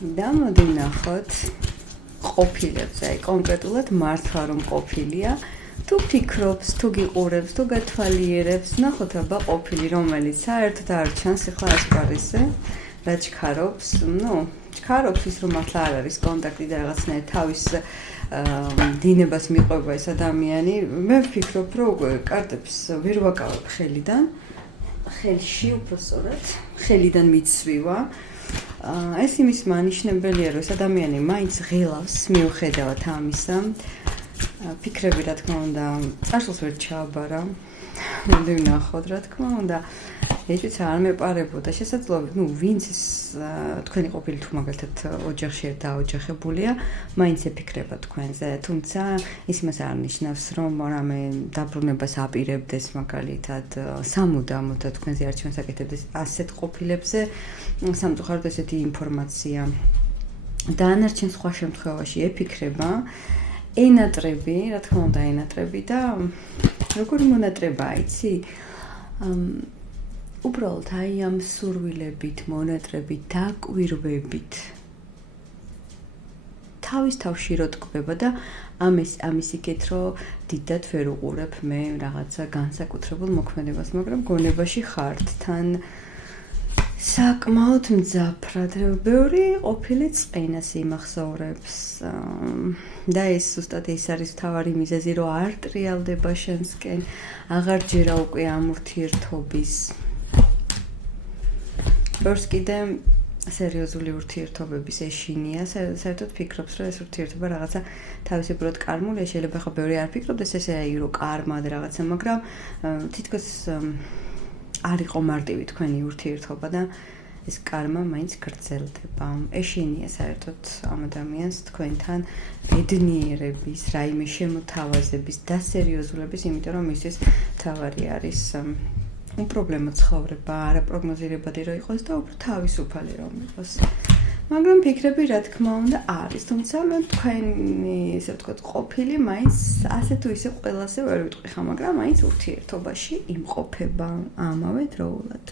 და მოდი ვნახოთ ყოფილებზე, აი კონკრეტულად მართლა რომ ყოფილია, თუ ფიქრობს, თუ გიყურებს, თუ გათვალიერებს, ნახოთ აბა ყოფილი, რომელიც საერთოდ არ ჩანს ახლა ასპარეზზე, რა ჩქარობს, ჩქარობს ის რომ მართლა არ არის კონტაქტი და რაღაცნაირად თავის დინებას მიყვება ეს ადამიანი, მე ვფიქრობ, რომ უკვე კარტებს ვერ ვაკავებ ხელიდან, ხელში უბრალოდ ხელიდან მიცვივა. ეს იმის მანიშნებელია, რომ ეს ადამიანი მაინც ღილავს მიუხედავად ამისა. ფიქრები რა თქმა უნდა, წარსულს ვერ ჩააბარა. მოდი ვნახოთ რა თქმა უნდა. ეჭვიც არ მეპარებოდა შესაძლოა, ვინც ის თქვენი ყოფილი თუ მაგალითად ოჯახში დაოჯახებულია, მაინც ეფიქრება თქვენზე, თუმცა ის იმას არ ნიშნავს, რომ რამე დაბრუნებას აპირებდეს მაგალითად სამუდამოდ და თქვენზე არჩევანს აკეთებდეს ასეთ ყოფილებზე, სამწუხაროდ ესეთი ინფორმაცია. დანარჩენ სხვა შემთხვევაში ეფიქრება, ენატრები, რა თქმა უნდა ენატრები და როგორი მონატრება იცი? უბრალოდ აი ამ სურვილებით, მონატრებით, დაკვირვებით თავის თავში როტკბება და ამის იქეთ, რომ დიდად ვერ უყურებ მე რაღაცა განსაკუთრებულ მოქმედებას, მაგრამ გონებაში ხართ თან საკმაოდ მძაფრად, ბევრი ყოფილი წყინას იმახსოვრებს და ეს ზუსტად ეს არის მთავარი მიზეზი, რომ არ ტრიალდება შენსკენ, აღარ ჯერა უკვე ამ ურთიერთობის ბევრს კიდე სერიოზული ურთიერთობების ეშინია, საერთოდ ფიქრობს, რომ ეს ურთიერთობა რაღაცა თავისებურად კარმულია, შეიძლება ხა ბევრი არ ფიქრობდეს ესე აი რომ კარმა და რაღაცა, მაგრამ თითქოს არ იყო მარტივი თქვენი ურთიერთობა და ეს კარმა მაინც გრძელდება. ეშინია საერთოდ ამ ადამიანს თქვენთან ბედნიერების, რაიმე შემოთავაზების და სერიოზულების, იმიტომ რომ მისთვის თავარი არის უპრობლემო ცხოვრება, არაპროგნოზირებადი რომ იყოს და უფრო თავისუფალი რომ იყოს. მაგრამ ფიქრები რა თქმა უნდა არის, თუმცა მე თქვენი ესე ვთქვათ ყოფილი მაინც ასე თუ ისე ყველასე ვერ ვიტყვი ხა, მაგრამ მაინც ურთიერთობაში იმყოფება ამავე დროულად.